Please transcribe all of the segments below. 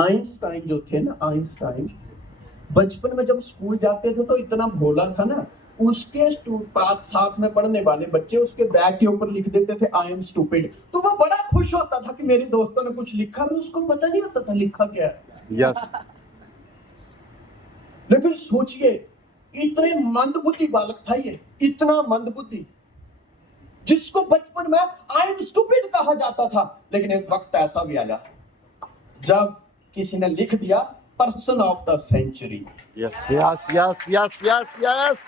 Einstein जो थे ना, आइंस्टाइन बचपन में जब स्कूल जाते थे तो इतना भोला था ना, उसके पास साथ में पढ़ने वाले बच्चे उसके बैग के ऊपर लिख देते थे आई एम स्टूपिड, तो वो बड़ा खुश होता था कि मेरे दोस्तों ने कुछ लिखा, मैं उसको पता नहीं होता था लिखा क्या है। यस लेकिन सोचिए, इतने मंदबुद्धि बालक था ये, इतना मंदबुद्धि, जिसको बचपन में आई एम स्टूपिड कहा जाता था। लेकिन एक वक्त ऐसा भी आया जब किसी ने लिख दिया person of the century. Yes yes yes yes yes yes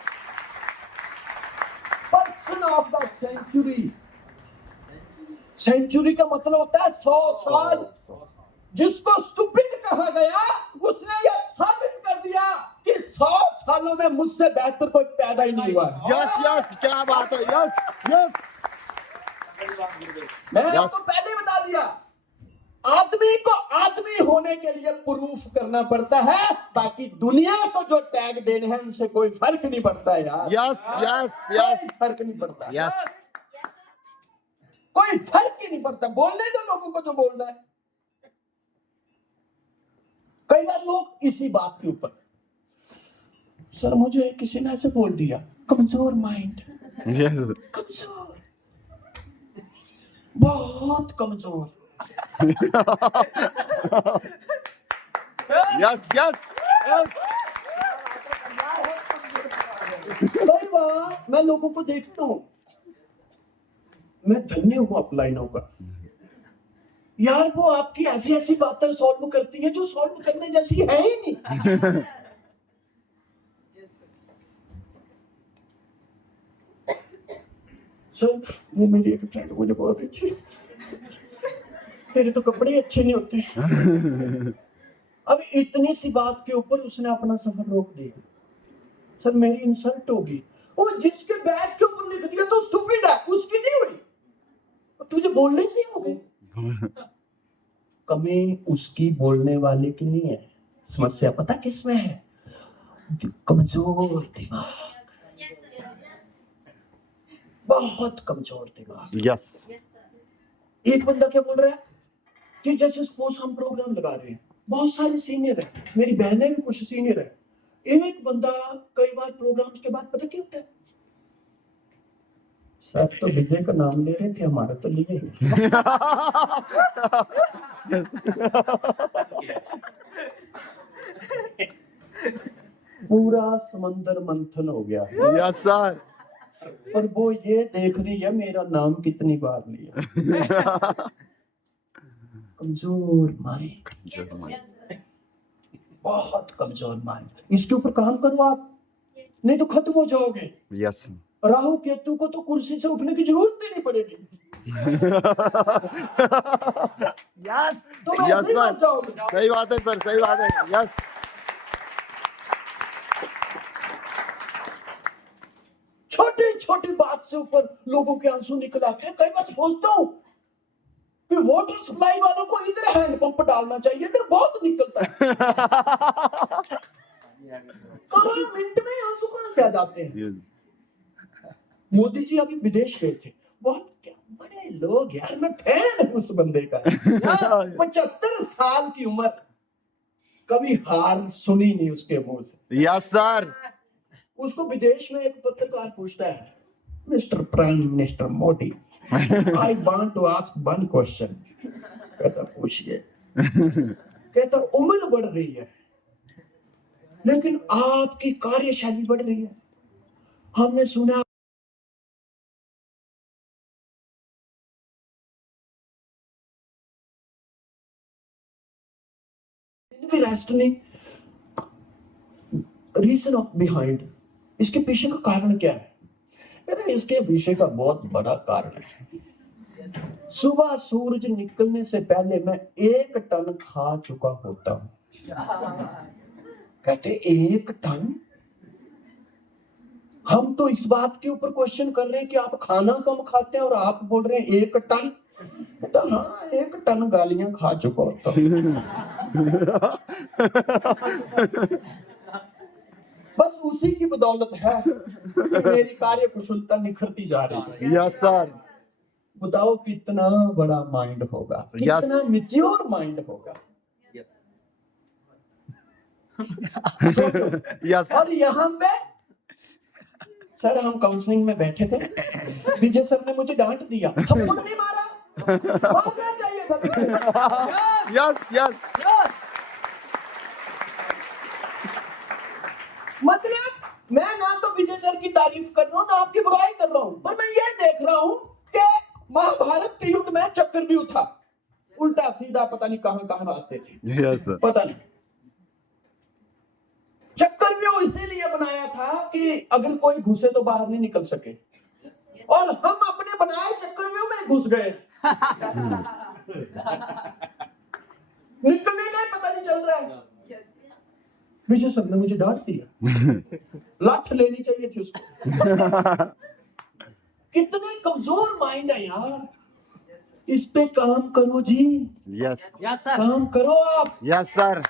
person of the century. Century का मतलब होता है 100 साल। जिसको स्टूपिड कहा गया, उसने यह साबित कर दिया कि 100 सालों में मुझसे बेहतर कोई पैदा ही नहीं हुआ। यस यस क्या बात है। यस यस मैंने आपको पहले ही बता दिया, आदमी को आदमी होने के लिए प्रूफ करना पड़ता है, बाकी दुनिया को जो टैग देने हैं उनसे कोई फर्क नहीं पड़ता है यार। यस यस यस फर्क नहीं पड़ता। यस कोई फर्क ही नहीं पड़ता, बोलने दो लोगों को जो बोलना है। कई बार लोग इसी बात के ऊपर, सर मुझे किसी ने ऐसे बोल दिया, कमजोर माइंड, यस कमजोर, बहुत कमजोर। यस यस यस कई बार मैं लोगों को देखता हूं, मैं धन्य हूं अपलाइनों का यार, वो आपकी ऐसी ऐसी बातें सॉल्व करती है जो सॉल्व करने जैसी है ही नहीं। सर वो मेरी एक फ्रेंड मुझे बोल रही थी, तेरे तो कपड़े अच्छे नहीं होते। अब इतनी सी बात के ऊपर उसने अपना सफर रोक दिया। सर मेरी इंसल्ट होगी, वो जिसके बैग के ऊपर लिख दिया तो स्टूपिड है, उसकी नहीं हुई, तुझे बोलने से ही हो गई। कमी उसकी बोलने वाले की नहीं है, समस्या पता किस में है? कमजोर दिमाग, बहुत कमजोर दिमाग। यस एक बंदा क्या बोल रहा है कि जैसे सपोज हम प्रोग्राम लगा रहे हैं, बहुत सारे सीनियर है, मेरी बहनें भी कुछ सीनियर है, एक बंदा कई बार प्रोग्राम के बाद पता क्या होता है, सर तो विजय का नाम ले रहे थे, हमारा तो लिए पूरा समंदर मंथन हो गया। यस सर और वो ये देख रही है मेरा नाम कितनी बार लिया। कमजोर माइंड, बहुत कमजोर माइंड। इसके ऊपर काम करो आप, नहीं तो खत्म हो जाओगे। यस राहु केतु को तो कुर्सी से उठने की जरूरत ही नहीं पड़ेगी। यस तुम यस ऐसे ही सर मर जाओगे। सही बात है सर सही बात है। यस छोटी छोटी बात से ऊपर लोगों के आंसू निकल आते हैं। कई बार सोचता हूँ कि वाटर सप्लाई वालों को इधर हैंडपंप डालना चाहिए, इधर बहुत निकलता है। कहाँ मिनट में आंसू कहाँ से आ जाते हैं। मोदी जी अभी विदेश गए थे, बहुत क्या बड़े लोग यार, मैं फैन हूं उस बंदे का। 75 साल की उम्र, कभी हार सुनी नहीं उसके मुंह से। यस सर उसको विदेश में एक पत्रकार पूछता है, mister prime minister Modi, I want to ask one question. कहता पूछिए। कहता उम्र बढ़ रही है लेकिन आपकी कार्यशैली बढ़ रही है, हमने सुना रीजन ऑफ बिहाइंड, इसके पीछे का कारण क्या है? इसके पीछे का बहुत बड़ा कारण है, सुबह सूरज निकलने से पहले मैं 1 टन खा चुका होता हूं। कहते 1 टन? हम तो इस बात के ऊपर क्वेश्चन कर रहे हैं कि आप खाना कम खाते हैं और आप बोल रहे हैं 1 टन। तो हाँ 1 टन गालियां खा चुका होता हूं। बस उसी की बदौलत है कि मेरी कार्य कुशलता निखरती जा रही है। यस सर बताओ कितना बड़ा माइंड होगा, कितना मैच्योर माइंड होगा। सोचो। यस और यहाँ पे सर हम काउंसलिंग में बैठे थे, विजय सर ने मुझे डांट दिया, थप्पड़ नहीं मारा, मारना चाहिए था तुझे। यस यस मतलब मैं ना तो विजय सर की तारीफ कर रहा हूँ ना आपकी बुराई कर रहा हूँ, पर मैं ये देख रहा हूँ कि महाभारत के युद्ध में चक्रव्यूह था, उल्टा सीधा पता नहीं कहां कहां रास्ते थे, यस पता नहीं। चक्रव्यूह इसीलिए बनाया था कि अगर कोई घुसे तो बाहर नहीं निकल सके, और हम अपने बनाए चक्रव्यूह में घुस गए। निकलने का ही पता नहीं चल रहा है। विजय सर ने मुझे डांट दिया, लाठ लेनी चाहिए थी उसको। कितने कमजोर माइंड है यार, इस पे काम करो जी, यस काम करो आप। यस सर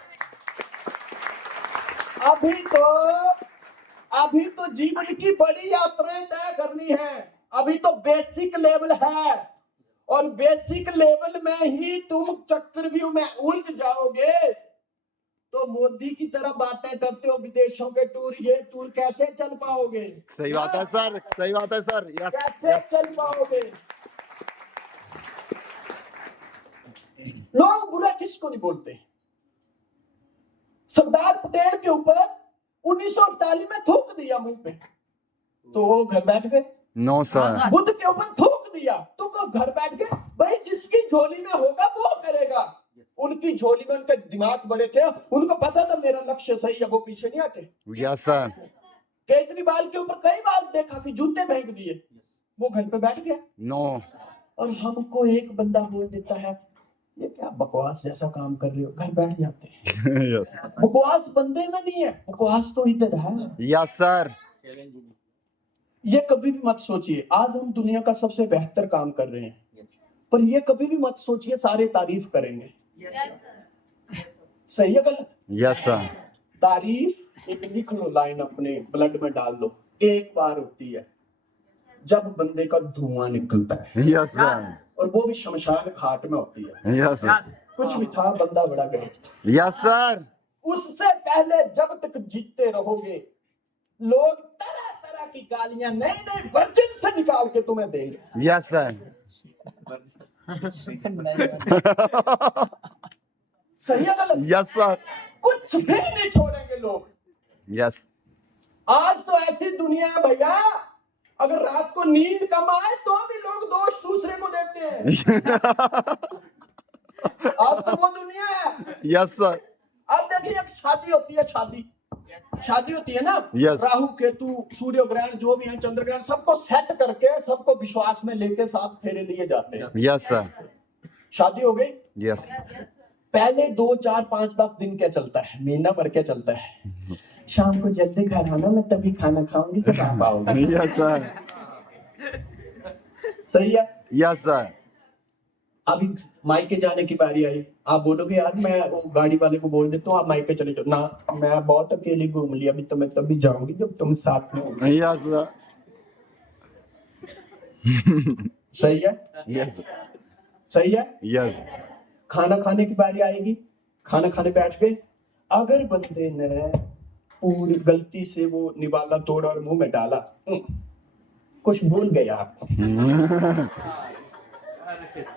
अभी तो जीवन की बड़ी यात्राएं तय करनी है, अभी तो बेसिक लेवल है, और बेसिक लेवल में ही तुम चक्रव्यूह में उलझ जाओगे तो मोदी की तरह बातें करते हो विदेशों के टूर, ये टूर कैसे चल पाओगे? सही बात है सर, सही बात है सर। यस कैसे चल पाओगे? लोग बुरा किसको नहीं बोलते। सरदार पटेल के ऊपर 1948 में थूक दिया मुंह पे, तो वो घर बैठ गए। नो सर बुद्ध के ऊपर थूक दिया तो वो घर बैठ गए। भाई जिसकी झोली में होगा वो करेगा। उनकी झोली में उनके दिमाग बड़े थे, उनको पता था मेरा लक्ष्य सही है, वो पीछे नहीं हटे। यस सर केजरीवाल के ऊपर कई बार देखा कि जूते फेंक दिए, वो घर पे बैठ गया। नो और हमको एक बंदा बोल देता है ये क्या बकवास जैसा काम कर रहे हो, घर बैठ जाते हैं। यस बकवास बंदे में नहीं है, बकवास तो इधर है। यस सर ये कभी भी मत सोचिए आज हम दुनिया का सबसे बेहतर काम कर रहे हैं, पर ये कभी भी मत सोचिए सारे तारीफ करेंगे। सही है गलत? यस सर तारीफ एक लिख लो, लाइन अपने ब्लड में डाल लो, एक बार होती है जब बंदे का धुआं निकलता है, यस सर और वो भी शमशान घाट में होती है। यस सर कुछ भी था, बंदा बड़ा गरीब था। यस सर उससे पहले जब तक जीतते रहोगे लोग तरह तरह की गालियां नई नई वर्जन से निकाल के तुम्हें देंगे। यस सर सही है गलत? यस सर कुछ भी नहीं छोड़ेंगे लोग। यस आज तो ऐसी दुनिया है भैया, अगर रात को नींद कम आए तो भी लोग दोष दूसरे को देते हैं। आज तो वो दुनिया है। यस सर अब देखिए एक शादी होती है, शादी होती है ना, Yes. राहु केतु सूर्य ग्रहण जो भी है, चंद्र ग्रहण, सबको सेट करके सबको विश्वास में लेके साथ फेरे लिए जाते हैं। यस सर शादी हो गई, यस पहले 2 4 5 10 दिन क्या चलता है, महीना भर क्या चलता है, शाम को जल्दी घर आना, मैं तभी खाना खाऊंगी जब आप आओगे। यस सर सही है। यस सर अभी मायके जाने की बारी आई, आप बोलोगे यार मैं वो गाड़ी वाले को बोल देता हूँ आप मायके चले जाओ ना, मैं बहुत अकेली घूम लिया, अभी तो मैं तभी जाऊंगी जब तुम साथ में हो। यस सर सही है, यस सही है। यस खाना खाने की बारी आएगी, खाना खाने बैठ गए, अगर बंदे ने पूरी गलती से वो निवाला तोड़ा और मुंह में डाला, कुछ भूल गए आप।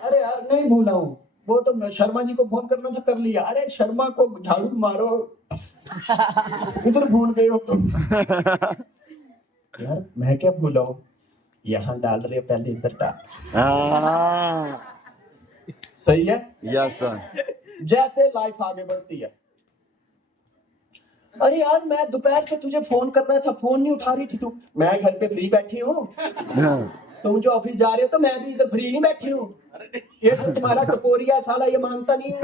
अरे यार नहीं भूला हूँ, वो तो मैं शर्मा जी को फोन करना था, कर लिया। अरे शर्मा को झाड़ू मारो, इधर भूल गए हो तुम। यार मैं क्या भूला हूँ, यहाँ डाल रहे हो, पहले इधर डाल। सही है। यस सर जैसे लाइफ आगे बढ़ती है, अरे यार मैं दोपहर से तुझे फोन कर रहा था, फोन नहीं उठा रही थी तू, मैं घर पे फ्री बैठी हूँ, तुम जो ऑफिस जा रहे हो तो मैं भी इधर फ्री नहीं बैठी हूँ। ये तो तुम्हारा टपोरिया साला ये मानता नहीं है।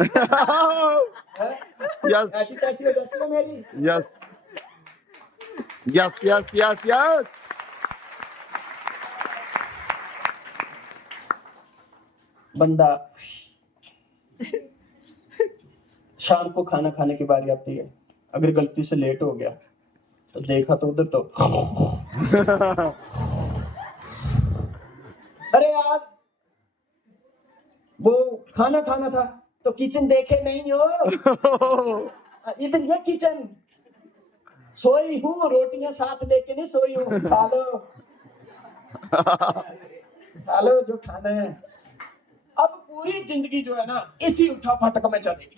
यस ऐसी तैसी हो जाती है मेरी। Yes yes yes yes yes बंदा शाम को खाना खाने की बारी आती है, अगर गलती से लेट हो गया तो देखा तो उधर तो अरे यार वो खाना खाना था तो किचन देखे नहीं हो, इधर ये किचन, सोई हूँ, रोटियां साथ लेके नहीं सोई हूँ, खा लो जो खाना है। अब पूरी जिंदगी जो है ना इसी उठा फटक में चलेगी।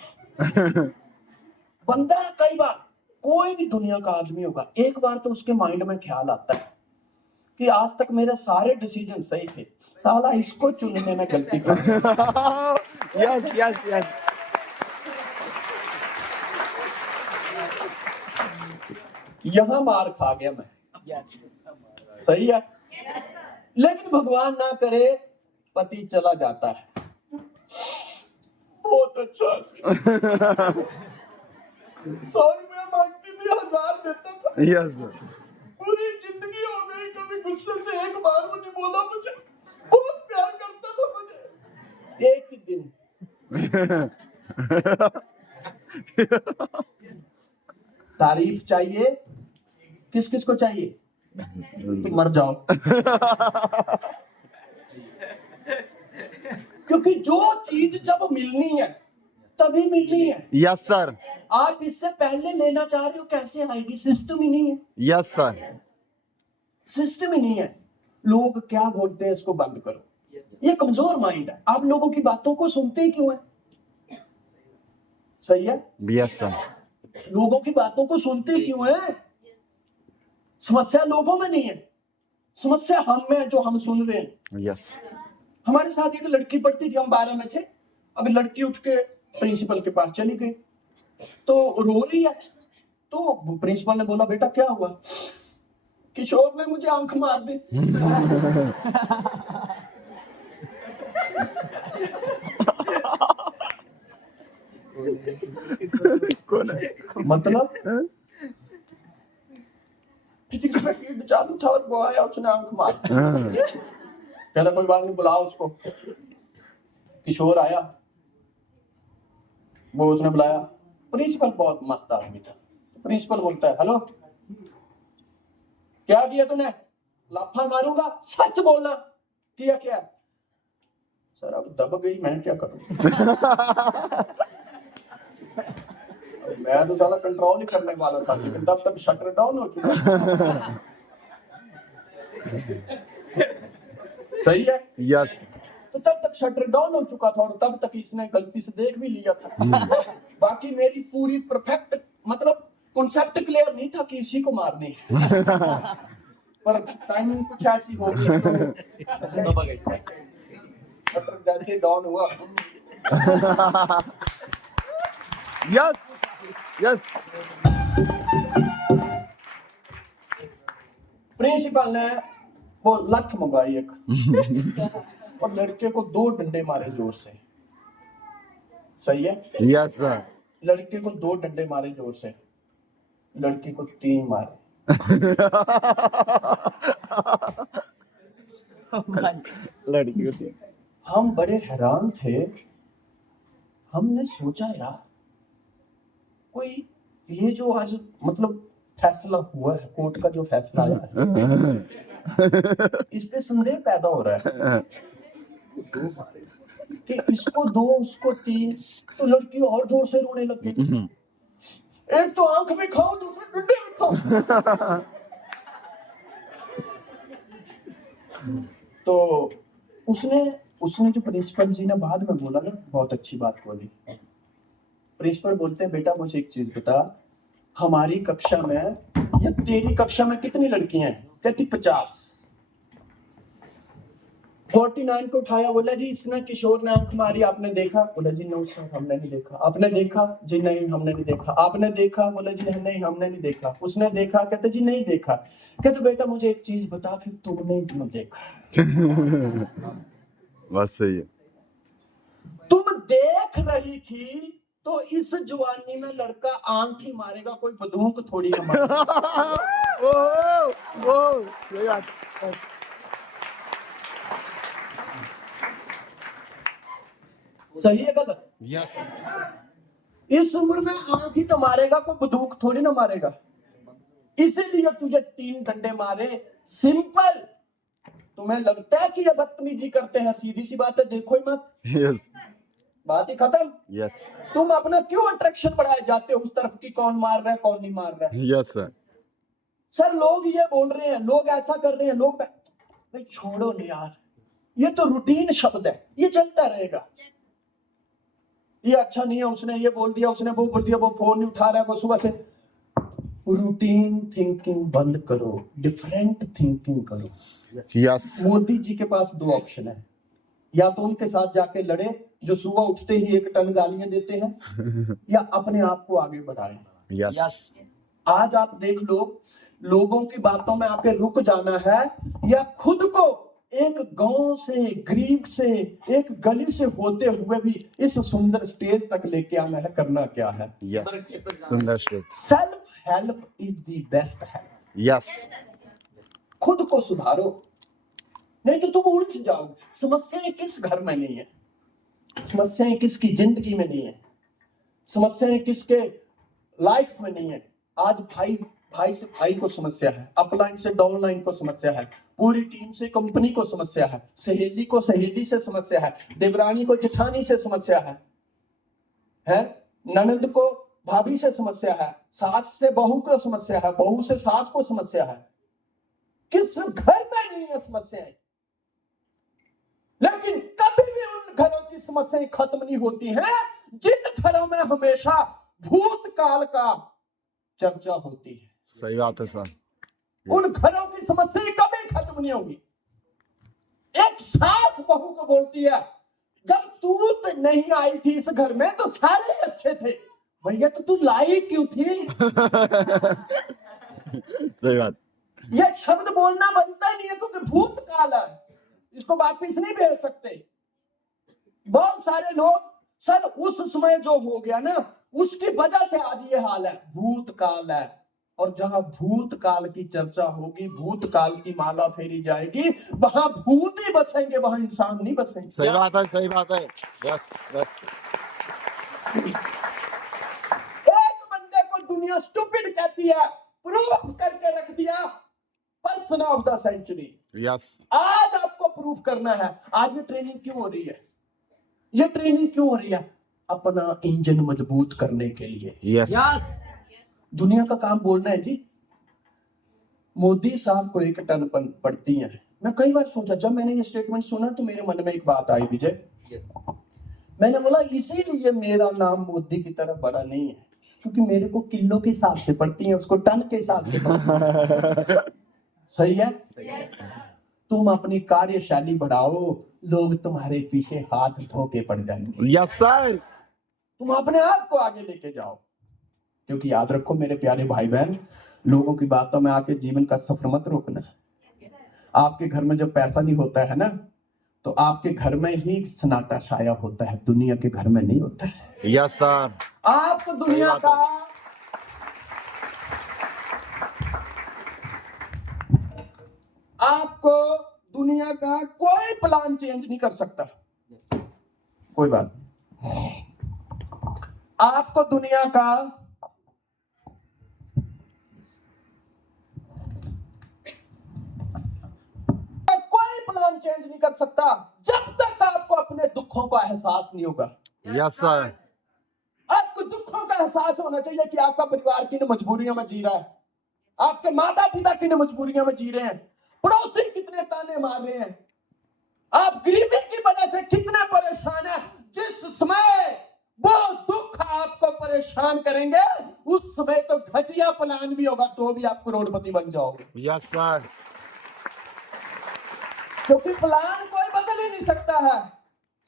बंदा कई बार, कोई भी दुनिया का आदमी होगा, एक बार तो उसके माइंड में ख्याल आता है कि आज तक मेरे सारे डिसीजन सही थे, साला इसको चुनने में गलती कर दी। Yes, yes, yes. यहां मार खा गया मैं, सही है। लेकिन भगवान ना करे पति चला जाता है, बहुत अच्छा। 100 रुपया मांगती थी, 1000 देता था। Yes, sir. पूरी जिंदगी हो गई, कभी गुस्से से एक बार भी नहीं बोला मुझे, बहुत प्यार करता था मुझे। एक ही दिन तारीफ चाहिए, किस किस को चाहिए? तुम मर जाओ। क्योंकि जो चीज जब मिलनी है तभी मिलनी है। Yes, sir. आप इससे पहले लेना चाह रहे हो, कैसे आएगी? सिस्टम ही नहीं है, Yes, sir. सिस्टम ही नहीं है। लोग क्या बोलते हैं इसको बंद करो, ये कमजोर माइंड है। आप लोगों की बातों को सुनते ही क्यों है? सही है, Yes, sir. लोगों की बातों को सुनते ही क्यों है? समस्या लोगों में नहीं है, समस्या हम में है जो हम सुन रहे हैं। Yes. हमारे साथ एक लड़की पढ़ती थी, हम 12 में थे। अभी लड़की उठ के प्रिंसिपल के पास चली गई, तो रो रही है। तो प्रिंसिपल ने बोला, बेटा क्या हुआ? किशोर ने मुझे आंख मार दी। मतलब फिजिक्स में पीरियड चालू था और वो आया, उसने आंख मार दी। कहता कोई बात नहीं, बुलाओ उसको। किशोर आया, वो उसने बुलाया। प्रिंसिपल बहुत मस्त आदमी था। प्रिंसिपल बोलता है, हेलो क्या किया तूने? लाफा मारूंगा, सच बोलना। किया क्या? सर अब दब गई, मैं क्या करूं? मैं तो साला कंट्रोल ही करने वाला था, लेकिन तब तक शटर डाउन हो चुका। सही है। Yes. तो तब तक शटर डाउन हो चुका था, और तब तक इसने गलती से देख भी लिया था। बाकी मेरी पूरी परफेक्ट, मतलब कॉन्सेप्ट क्लियर नहीं था कि इसी को मारनी है। पर टाइमिंग कुछ ऐसी हो गई तो शटर जैसे डाउन हुआ। Yes. Yes. प्रिंसिपल ने वो लठ मंगाई एक, और लड़के को 2 डंडे मारे जोर से। सही है। Yes, sir. लड़के को 2 डंडे मारे जोर से, लड़की को 3 मारे। लड़की होती हम बड़े हैरान थे। हमने सोचा यार, कोई ये जो आज मतलब फैसला हुआ है, कोर्ट का जो फैसला आया है, इस पे संदेह पैदा हो रहा है कि इसको 2 उसको 3। तो लड़की और जोर से रोने लग गई। एक तो आंख में खाओ, दूसरे डंडे में खाओ। तो उसने जो प्रिंसिपल जी ने बाद में बोला ना, बहुत अच्छी बात बोली। प्रिंसिपल बोलते हैं, बेटा मुझे एक चीज बता, हमारी कक्षा में या तेरी कक्षा में कितनी लड़कियां हैं? कहती 50। 49 को उठाया, बोला जी इसने किशोर ने आंख मारी, आपने देखा? बोला जी नो सर, हमने नहीं देखा। आपने देखा? जी नहीं, हमने नहीं देखा। आपने देखा? बोला जी नहीं, हमने नहीं देखा। उसने देखा? कहते जी नहीं देखा। कहते बेटा मुझे एक चीज बता, फिर तुमने क्यों देखा? बस सही है। तुम देख रही थी तो इस जवानी में लड़का आंख ही मारेगा, कोई बंदूक थोड़ी ना मारेगा। सही बात। सही है गलत? Yes. इस उम्र में आंख ही तो मारेगा, कोई बंदूक थोड़ी ना मारेगा। इसीलिए तुझे 3 डंडे मारे, सिंपल। तुम्हें लगता है कि ये बदतमीजी करते हैं? सीधी सी बात है, देखो ही मत। Yes. बात ही खत्म। यस तुम अपना क्यों अट्रैक्शन बढ़ाए जाते हो उस तरफ की, कौन मार रहा है कौन नहीं मार रहा है। यस सर सर लोग ये बोल रहे हैं, लोग ऐसा कर रहे हैं, लोग भाई छोड़ो नहीं यार, ये तो रूटीन शब्द है, ये चलता रहेगा। ये अच्छा नहीं है, उसने ये बोल दिया, उसने वो बोल दिया, वो फोन नहीं उठा रहा है, वो सुबह से। रूटीन थिंकिंग बंद करो, डिफरेंट थिंकिंग करो। यस मोदी जी के पास दो ऑप्शन है, या तो उनके साथ जाके लड़े जो सुबह उठते ही 1 टन गालियां देते हैं, या अपने आप को आगे बढ़ाए। यस आज आप देख लो, लोगों की बातों में आके रुक जाना है, या खुद को एक गांव से, गरीब से, एक गली से होते हुए भी इस सुंदर स्टेज तक लेके आना है। करना क्या है? यस सुंदर stage self help is the best help. Yes खुद को सुधारो, नहीं तो तुम उलझ जाओगे। समस्याएं किस घर में नहीं है, समस्याएं किसकी जिंदगी में नहीं है, समस्याएं किसके लाइफ में नहीं है। आज भाई से भाई को समस्या है, अपलाइन से डाउनलाइन को समस्या है, पूरी टीम से कंपनी को समस्या है, सहेली को सहेली से समस्या है, देवरानी को जेठानी से समस्या है, ननद को भाभी से समस्या है, सास से बहू को समस्या है, बहू से सास को समस्या है। किस घर में नहीं है समस्याएं? लेकिन कभी भी उन घरों की समस्याएं खत्म नहीं होती हैं जिन घरों में हमेशा भूतकाल का चर्चा होती है। सही बात है सर उन घरों की समस्याएं कभी खत्म नहीं होगी। एक सास बहू को बोलती है, जब तू नहीं आई थी इस घर में तो सारे अच्छे थे। भैया तो तू लाई क्यों थी? सही बात यह शब्द बोलना बनता ही नहीं है, क्योंकि भूतकाल है, इसको वापिस नहीं भेज सकते। बहुत सारे लोग सर उस समय जो हो गया ना उसकी वजह से आज ये हाल है। भूतकाल है, और जहां भूतकाल की चर्चा होगी, भूतकाल की माला फेरी जाएगी, वहां भूत ही बसेंगे, वहां इंसान नहीं बसेंगे। सही बात है सही बात है यस यस एक बंदे को दुनिया स्टूपिड कहती है, प्रूफ करके रख दिया, person of the century. Yes आज आपको प्रूफ करना है। आज ये ट्रेनिंग क्यों हो रही है? ये ट्रेनिंग क्यों हो रही है? अपना इंजन मजबूत करने के लिए। यस दुनिया का काम बोलना है जी। मोदी साहब को 1 टन पड़ती है। मैं कई बार सोचा, जब मैंने ये स्टेटमेंट सुना तो मेरे मन में एक बात आई विजय, मैंने बोला इसीलिए मेरा नाम मोदी की तरह बड़ा नहीं है, क्योंकि मेरे को किलो के हिसाब से पड़ती है, उसको टन के हिसाब से पड़ती है। सही है? तुम अपनी कार्यशैली बढ़ाओ, लोग तुम्हारे पीछे हाथ धो के पड़ जाएंगे। यस सर तुम अपने आप को आगे लेके जाओ, क्योंकि याद रखो मेरे प्यारे भाई बहन, लोगों की बातों में आके जीवन का सफर मत रोकना। आपके घर में जब पैसा नहीं होता है ना, तो आपके घर में ही सन्नाटा छाया होता है, दुनिया के घर में नहीं होता है। यस सर आपको दुनिया सही बात का आपको दुनिया का कोई प्लान चेंज नहीं कर सकता। कोई बात नहीं। आपको दुनिया का कोई प्लान चेंज नहीं कर सकता जब तक आपको अपने दुखों का एहसास नहीं होगा। यस सर आपको दुखों का एहसास होना चाहिए कि आपका परिवार किन मजबूरियों में जी रहा है, आपके माता पिता किन मजबूरियों में जी रहे हैं, पड़ोसी कितने ताने मार रहे हैं, आप गरीबी की वजह से कितने परेशान हैं। जिस समय वो दुख आपको परेशान करेंगे उस समय तो घटिया प्लान भी होगा तो भी आप करोड़पति बन जाओगे। यस सर क्योंकि प्लान कोई बदल ही नहीं सकता है,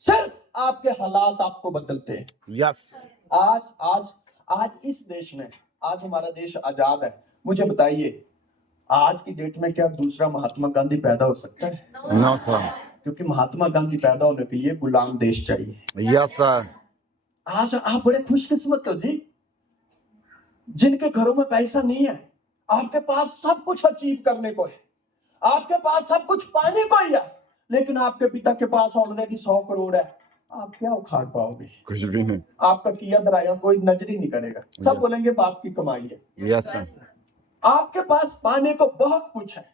सिर्फ आपके हालात आपको बदलते हैं। यस आज आज आज इस देश में, आज हमारा देश आजाद है, मुझे बताइए आज की डेट में क्या दूसरा महात्मा गांधी पैदा हो सकता है? नो सर क्योंकि महात्मा गांधी पैदा होने के लिए गुलाम देश चाहिए। यस सर आज आप बड़े खुशकिस्मत हो जी, जिनके घरों में पैसा नहीं है, आपके पास सब कुछ अचीव करने को है, आपके पास सब कुछ पाने को ही है, लेकिन आपके पिता के पास ऑलरेडी 100 करोड़ है, आप क्या उखाड़ पाओगे? कुछ भी नहीं आपका किया धराया कोई नजर ही नहीं करेगा, सब Yes. बोलेंगे बाप की कमाई है। यस सर आपके पास पाने को बहुत कुछ है।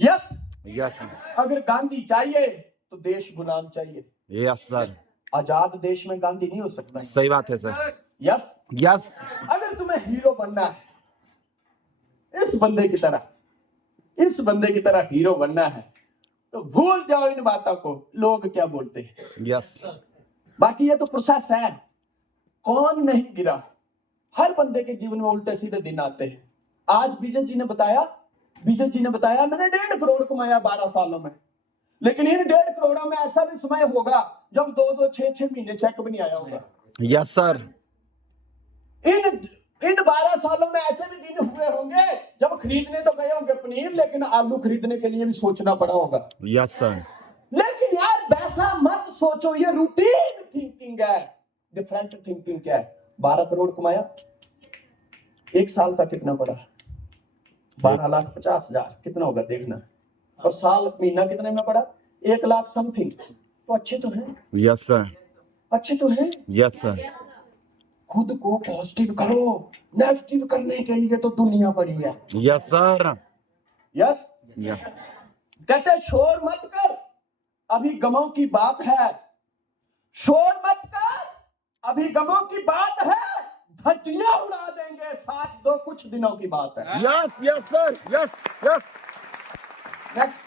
यस यस अगर गांधी चाहिए तो देश गुलाम चाहिए। यस सर, आजाद देश में गांधी नहीं हो सकता। सही बात है सर। यस, यस अगर तुम्हें हीरो बनना है, इस बंदे की तरह, इस बंदे की तरह हीरो बनना है, तो भूल जाओ इन बातों को, लोग क्या बोलते हैं। यस बाकी ये तो प्रोसेस है, कौन नहीं गिरा। हर बंदे के जीवन में उल्टे सीधे दिन आते हैं। आज विजय जी ने बताया, मैंने 1.5 करोड़ कमाया 12 सालों में, लेकिन इन 1.5 करोड़ों में ऐसा भी समय होगा जब 2-2, 6-6 महीने चेक भी नहीं आया होगा। यस सर, इन 12 सालों में ऐसे भी दिन हुए होंगे जब खरीदने तो गए होंगे पनीर, लेकिन आलू खरीदने के लिए भी सोचना पड़ा होगा। यस सर, लेकिन यार वैसा मत सोचो, ये रूटीन थिंकिंग है। डिफरेंट थिंकिंग क्या है? 12 करोड़ कमाया, एक साल का कितना पड़ा? 12,50,000 कितना होगा देखना। और साल महीना कितने में पड़ा? 1 लाख समथिंग। तो अच्छे तो हैं, यस सर, अच्छे तो हैं। यस सर, खुद को पॉजिटिव करो, नेगेटिव करने के लिए तो दुनिया पड़ी है। यस सर, यस, यस कहते हैं, शोर मत कर, अभी गमों की बात है। शोर मत कर, अभी गमों की बात है, धज्जियां उड़ा देंगे, साथ दो कुछ दिनों की बात है। Yes, yes sir, yes, yes. Next